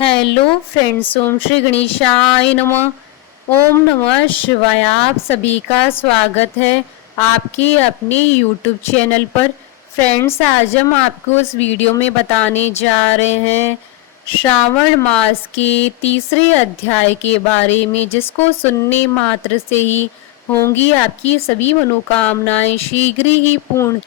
Hello friends, ओम श्री गणेशाय नमः। ओम नमः शिवाय। आप सभी का स्वागत है आपके अपने यूट्यूब चैनल पर। फ्रेंड्स, आज हम आपको इस वीडियो में बताने जा रहे हैं श्रावण मास के तीसरे अध्याय के बारे में, जिसको सुनने मात्र से ही होंगी आपकी सभी मनोकामनाएं शीघ्र ही पूर्ण।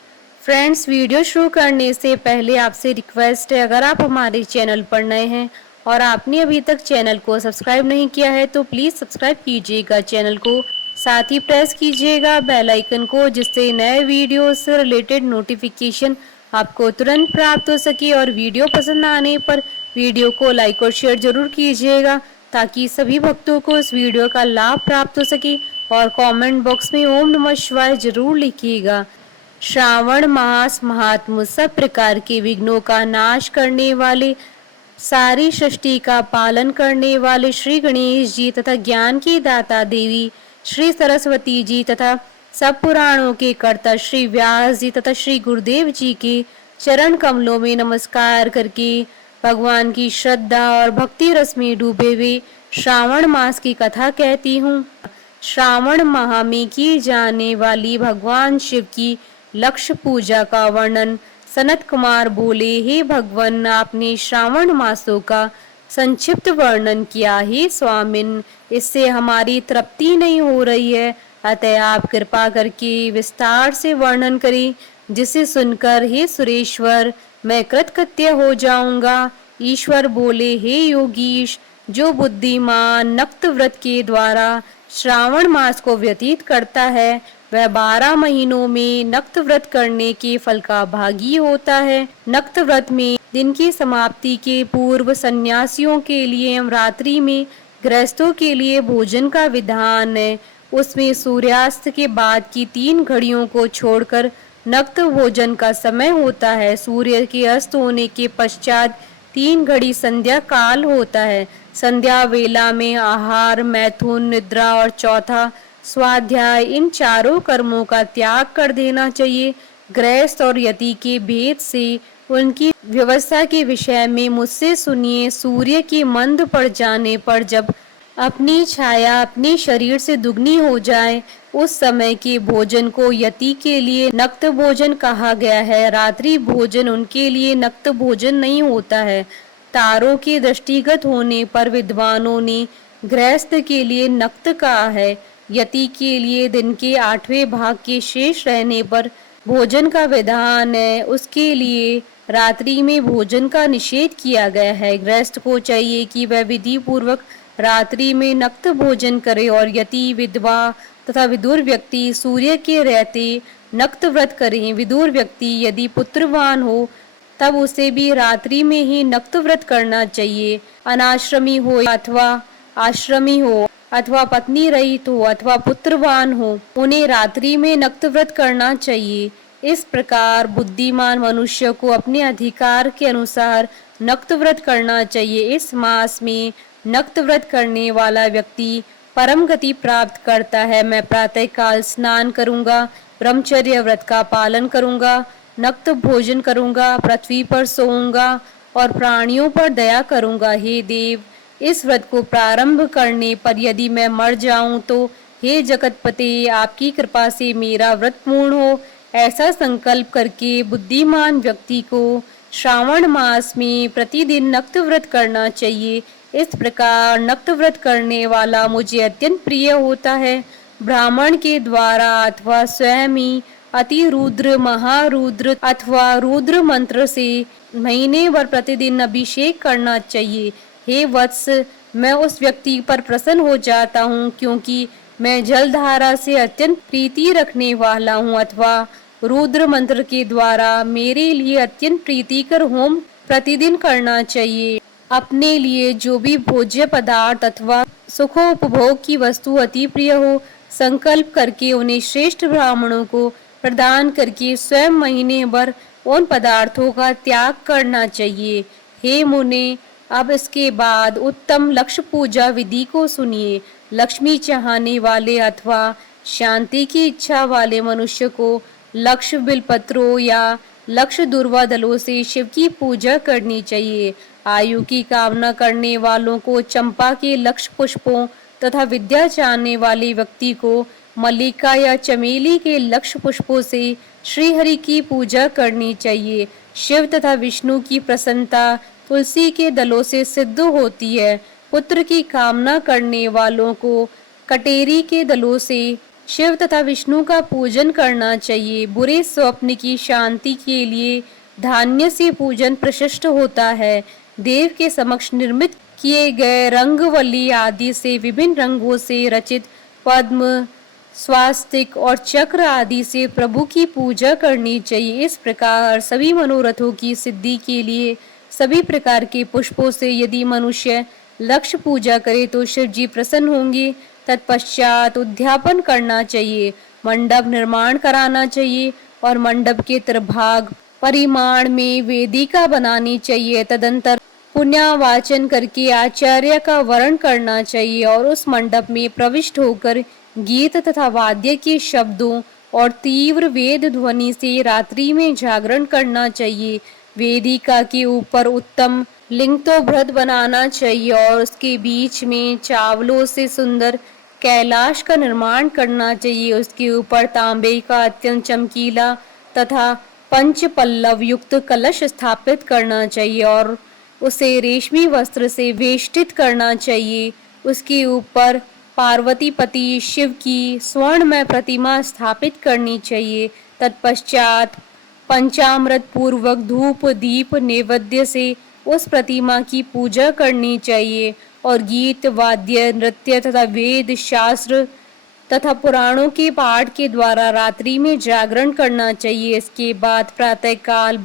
फ्रेंड्स, वीडियो शुरू करने से पहले आपसे रिक्वेस्ट है, अगर आप हमारे चैनल पर नए हैं और आपने अभी तक चैनल को सब्सक्राइब नहीं किया है तो प्लीज़ सब्सक्राइब कीजिएगा चैनल को, साथ ही प्रेस कीजिएगा बेल आइकन को, जिससे नए वीडियो से रिलेटेड नोटिफिकेशन आपको तुरंत प्राप्त हो सके। और वीडियो पसंद आने पर वीडियो को लाइक और शेयर जरूर कीजिएगा, ताकि सभी भक्तों को इस वीडियो का लाभ प्राप्त हो सके। और कमेंट बॉक्स में ओम नमः शिवाय जरूर लिखिएगा। श्रावण मास महात्म सब प्रकार के विघ्नों का नाश करने वाले, सारी सृष्टि का पालन करने वाले श्री गणेश जी तथा ज्ञान की दाता देवी श्री सरस्वती जी तथा सब पुराणों के कर्ता श्री व्यास जी तथा श्री गुरुदेव जी के चरण कमलों में नमस्कार करके भगवान की श्रद्धा और भक्ति रस में डूबे हुए श्रावण मास की कथा कहती हूँ। श्रावण माह में की जाने वाली भगवान शिव की लक्ष्य पूजा का वर्णन सनत कुमार बोले, हे भगवान, आपने श्रावण मासों का संक्षिप्त वर्णन किया। हे स्वामिन, इससे हमारी तृप्ति नहीं हो रही है, अतः आप कृपा करके विस्तार से वर्णन करें, जिसे सुनकर हे सुरेश्वर मैं कृतकृत्य हो जाऊंगा। ईश्वर बोले, हे योगीश, जो बुद्धिमान नक्त व्रत के द्वारा श्रावण मास को व्यतीत करता है वह 12 महीनों में नक्त व्रत करने के फल का भागी होता है। नक्त व्रत में दिन की समाप्ति के पूर्व सन्यासियों के लिए रात्रि में गृहस्थों के लिए भोजन का विधान है। उसमें सूर्यास्त के बाद की 3 घड़ियों को छोड़कर नक्त भोजन का समय होता है। सूर्य के अस्त होने के पश्चात 3 घड़ी संध्या काल होता है। संध्या वेला में आहार, मैथुन, निद्रा और चौथा स्वाध्याय, इन चारों कर्मों का त्याग कर देना चाहिए। गृहस्थ और यति के भेद से उनकी व्यवस्था के विषय में मुझसे सुनिए। सूर्य के मंद पड़ जाने पर जब अपनी छाया अपने शरीर से दुगनी हो जाए, उस समय के भोजन को यति के लिए नक्त भोजन कहा गया है। रात्रि भोजन उनके लिए नक्त भोजन नहीं होता है। तारों के दृष्टिगत होने पर विद्वानों ने गृहस्थ के लिए नक्त कहा है। यति के लिए दिन के 8वें भाग के शेष रहने पर भोजन का विधान है। उसके लिए रात्रि में भोजन का निषेध किया गया है। गृहस्थ को चाहिए कि वह विधि पूर्वक रात्रि में नक्त भोजन करे, और यति, विधवा तथा विदुर व्यक्ति सूर्य के रहते नक्त व्रत करें। विदुर व्यक्ति यदि पुत्रवान हो तब उसे भी रात्रि में ही नक्त व्रत करना चाहिए। अनाश्रमी हो अथवा आश्रमी हो, अथवा पत्नी रहित हो अथवा पुत्रवान हो, उन्हें रात्रि में नक्त व्रत करना चाहिए। इस प्रकार बुद्धिमान मनुष्य को अपने अधिकार के अनुसार नक्त व्रत करना चाहिए। इस मास में नक्त व्रत करने वाला व्यक्ति परम गति प्राप्त करता है। मैं प्रातः काल स्नान करूंगा, ब्रह्मचर्य व्रत का पालन करूंगा, नक्त भोजन करूंगा, पृथ्वी पर सोऊंगा और प्राणियों पर दया करूंगा। हे देव, इस व्रत को प्रारंभ करने पर यदि मैं मर जाऊं तो हे जगतपते, आपकी कृपा से मेरा व्रत पूर्ण हो। ऐसा संकल्प करके बुद्धिमान व्यक्ति को श्रावण मास में प्रतिदिन नक्त व्रत करना चाहिए। इस प्रकार नक्त व्रत करने वाला मुझे अत्यंत प्रिय होता है। ब्राह्मण के द्वारा अथवा स्वयं ही अति रुद्र, महारुद्र अथवा रुद्र मंत्र से महीने भर प्रतिदिन अभिषेक करना चाहिए। हे वत्स, मैं उस व्यक्ति पर प्रसन्न हो जाता हूँ क्योंकि मैं जलधारा से अत्यंत प्रीति रखने वाला हूँ, अथवा रुद्र मंत्र के द्वारा मेरे लिए अत्यंत प्रीतिकर होम प्रतिदिन करना चाहिए। अपने लिए जो भी भोज्य पदार्थ अथवा सुखोपभोग की वस्तु अति प्रिय हो, संकल्प करके उन्हें श्रेष्ठ ब्राह्मणों को प्रदान करके स्वयं महीने भर उन पदार्थों का त्याग करना चाहिए। हे मुने, अब इसके बाद उत्तम लक्ष्य पूजा विधि को सुनिए। लक्ष्मी चाहने वाले अथवा शांति की इच्छा वाले मनुष्य को लक्ष्य बिलपत्रों या लक्ष्य दुर्वा दलों से शिव की पूजा करनी चाहिए। आयु की कामना करने वालों को चंपा के लक्ष पुष्पों तथा विद्या चाहने वाले व्यक्ति को मल्लिका या चमेली के लक्ष पुष्पों से श्रीहरि की पूजा करनी चाहिए। शिव तथा विष्णु की प्रसन्नता तुलसी के दलों से सिद्ध होती है। पुत्र की कामना करने वालों को कटेरी के दलों से शिव तथा विष्णु का पूजन करना चाहिए। बुरे स्वप्न की शांति के लिए धान्य से पूजन प्रशस्त होता है। देव के समक्ष निर्मित किए गए रंगवल्ली आदि से विभिन्न रंगों से रचित पद्म, स्वास्तिक और चक्र आदि से प्रभु की पूजा करनी चाहिए। इस प्रकार सभी मनोरथों की सिद्धि के लिए सभी प्रकार के पुष्पों से यदि मनुष्य लक्ष्य पूजा करे तो शिव जी प्रसन्न होंगे। तत्पश्चात उद्यापन करना चाहिए, मंडप निर्माण कराना चाहिए और मंडप के त्रिभाग परिमाण में वेदिका बनानी चाहिए। तदंतर पुण्यावाचन करके आचार्य का वर्ण करना चाहिए और उस मंडप में प्रविष्ट होकर गीत तथा वाद्य के शब्दों और तीव्र वेद ध्वनि से रात्रि में जागरण करना चाहिए। वेदिका के ऊपर उत्तम लिंग तो भ्रत बनाना चाहिए और उसके बीच में चावलों से सुंदर कैलाश का निर्माण करना चाहिए। उसके ऊपर तांबे का अत्यंत चमकीला तथा पंच पल्लव युक्त कलश स्थापित करना चाहिए और उसे रेशमी वस्त्र से वेष्टित करना चाहिए। उसके ऊपर पार्वती पति शिव की स्वर्णमय प्रतिमा स्थापित करनी चाहिए। तत्पश्चात पंचामृत पूर्वक धूप दीप नैवेद्य से उस प्रतिमा की पूजा करनी चाहिए और गीत वाद्य नृत्य तथा वेद शास्त्र तथा पुराणों के पाठ के द्वारा रात्रि में जागरण करना चाहिए। इसके बाद प्रातःकाल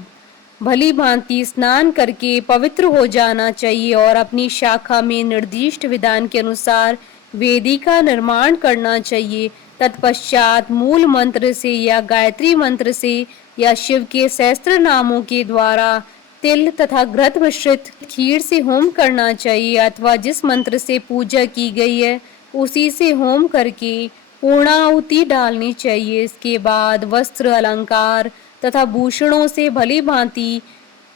भली भांति स्नान करके पवित्र हो जाना चाहिए और अपनी शाखा में निर्दिष्ट विधान के अनुसार वेदी का निर्माण करना चाहिए। तत्पश्चात मूल मंत्र से या गायत्री मंत्र से या शिव के सहस्त्र नामों के द्वारा तिल तथा घृत मिश्रित खीर से होम करना चाहिए अथवा जिस मंत्र से पूजा की गई है उसी से होम करके पूर्णाहुति डालनी चाहिए। इसके बाद वस्त्र अलंकार तथा भूषणों से भली भांति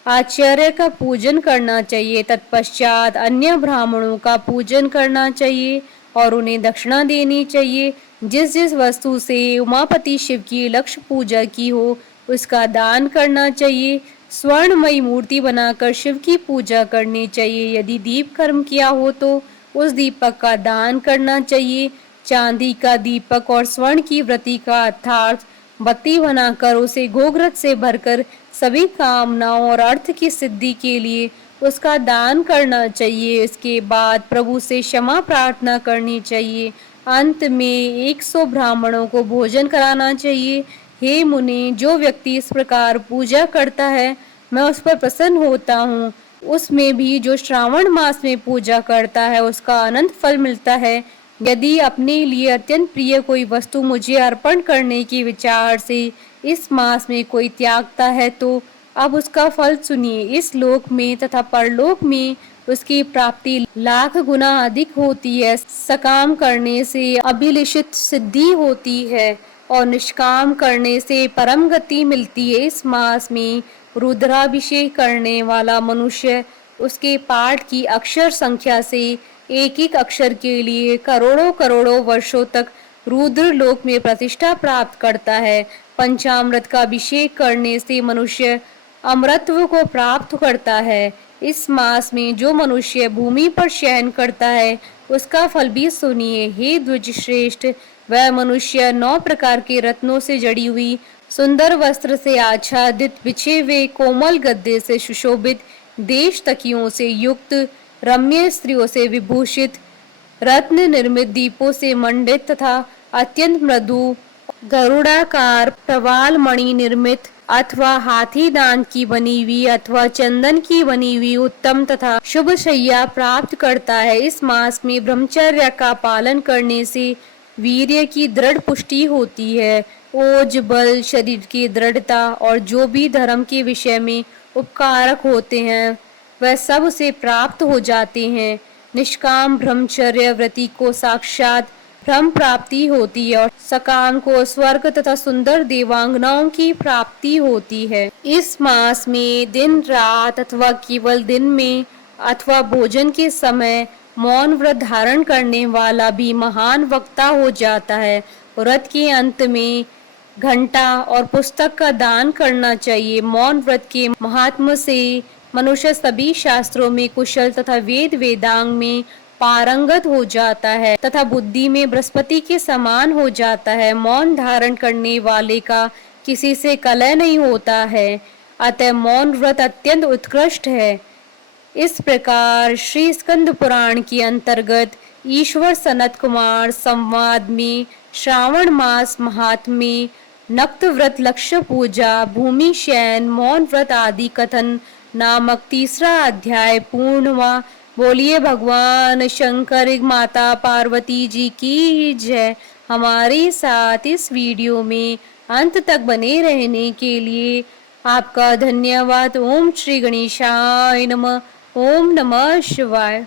आचार्य का पूजन करना चाहिए। तत्पश्चात अन्य ब्राह्मणों का पूजन करना चाहिए और उन्हें दक्षिणा देनी चाहिए। जिस जिस वस्तु से उमापति शिव की लक्ष्य पूजा की हो उसका दान करना चाहिए। स्वर्णमयी मूर्ति बनाकर शिव की पूजा करनी चाहिए। यदि दीप कर्म किया हो तो उस दीपक का दान करना चाहिए। चांदी का दीपक और स्वर्ण की वृत्ति का अर्थात बत्ती बनाकर उसे गोघृत से भरकर सभी कामनाओं और अर्थ की सिद्धि के लिए उसका दान करना चाहिए। इसके बाद प्रभु से क्षमा प्रार्थना करनी चाहिए। अंत में 100 ब्राह्मणों को भोजन कराना चाहिए। हे मुनि, जो व्यक्ति इस प्रकार पूजा करता है मैं उस पर प्रसन्न होता हूँ। उसमें भी जो श्रावण मास में पूजा करता है उसका अनंत फल मिलता है। यदि अपने लिए अत्यंत प्रिय कोई वस्तु मुझे अर्पण करने के विचार से इस मास में कोई त्यागता है तो अब उसका फल सुनिए। इस लोक में तथा परलोक में उसकी प्राप्ति लाख गुना अधिक होती है। सकाम करने से अभिलिषित सिद्धि होती है और निष्काम करने से परम गति मिलती है। इस मास में रुद्राभिषेक करने वाला मनुष्य उसके पाठ की अक्षर संख्या से एक एक अक्षर के लिए करोड़ों करोड़ों वर्षों तक रुद्र लोक में प्रतिष्ठा प्राप्त करता है। पंचामृत का अभिषेक करने से मनुष्य अमरत्व को प्राप्त करता है। इस मास में जो मनुष्य भूमि पर शयन करता है उसका फल भी सुनिए। हे द्विज श्रेष्ठ, वह मनुष्य 9 प्रकार के रत्नों से जड़ी हुई सुंदर वस्त्र से आच्छादित बिछे हुए कोमल गद्दे से सुशोभित देश तकियों से युक्त रम्य स्त्रियों से विभूषित रत्न निर्मित दीपों से मंडित तथा अत्यंत मृदु गरुड़ाकार प्रवाल मणि निर्मित अथवा हाथी दांत की बनी हुई अथवा चंदन की बनी हुई उत्तम तथा शुभ शैया प्राप्त करता है। इस मास में ब्रह्मचर्य का पालन करने से वीर्य की दृढ़ पुष्टि होती है। ओज बल शरीर की दृढ़ता और जो भी धर्म के विषय में उपकारक होते हैं वह सब उसे प्राप्त हो जाते हैं। निष्काम ब्रह्मचर्य व्रति को साक्षात ब्रह्म प्राप्ति होती है और सकाम को स्वर्ग तथा सुंदर देवांगनाओं की प्राप्ति होती है। इस मास में दिन रात अथवा केवल दिन में अथवा भोजन के समय मौन व्रत धारण करने वाला भी महान वक्ता हो जाता है। व्रत के अंत में घंटा और पुस्तक का दान करना चाहिए। मौन व्रत के महात्म से मनुष्य सभी शास्त्रों में कुशल तथा वेद वेदांग में पारंगत हो जाता है तथा बुद्धि में बृहस्पति के समान हो जाता है। मौन धारण करने वाले का किसी से कलह नहीं होता है, अतः मौन व्रत अत्यंत उत्कृष्ट है। इस प्रकार श्री स्कंद पुराण के अंतर्गत ईश्वर सनत कुमार संवाद में श्रावण मास महात्म्य, नक्त व्रत, लक्ष्य पूजा, भूमि शयन, मौन व्रत आदि कथन नामक तीसरा अध्याय पूर्ण हुआ। बोलिए भगवान शंकर, माता पार्वती जी की जय। हमारे साथ इस वीडियो में अंत तक बने रहने के लिए आपका धन्यवाद। ओम श्री गणेशाय नमः। ओम नमः शिवाय।